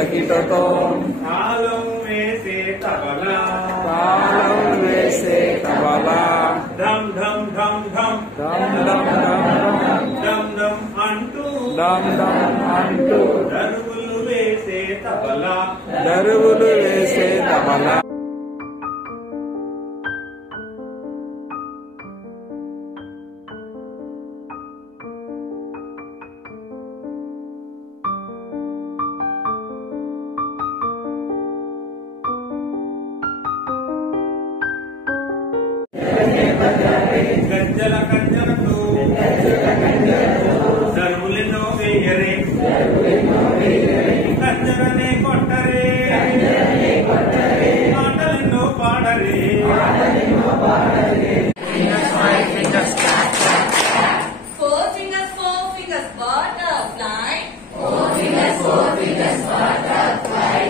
తకిటతో తాళం వేసే తబలా తాళం వేసే తబలా ఢం ఢం ఢం ఢం ఢం ఢం ఢం ఢం ఢం అంటూ ఢం ఢం అంటూ దరువులు వేసే తబలా దరువులు వేసే తబలా గజ్జల కంజలతో దరువులెన్నో వేయరే కంజరనే కొట్టరే పాటలెన్నో పాడరే Four fingers, butterfly. Four fingers, butterfly.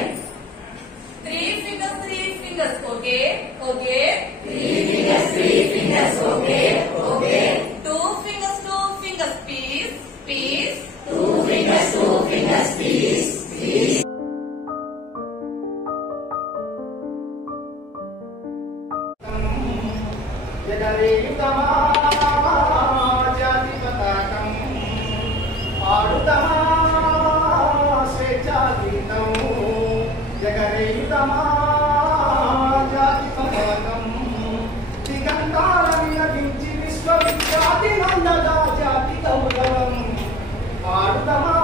Three fingers, okay. Three fingers, okay. Two fingers, peace. Two fingers, peace. జగరేయుతమా జాతి పతాకం పాడుతమా స్వేచ్ఛా గీతం జగరేయుతమా జాతి పతాకం దిగంతాల విలపించి విశ్వవిఖ్యాతి నందగా జాతి గౌరవం పాడుతమా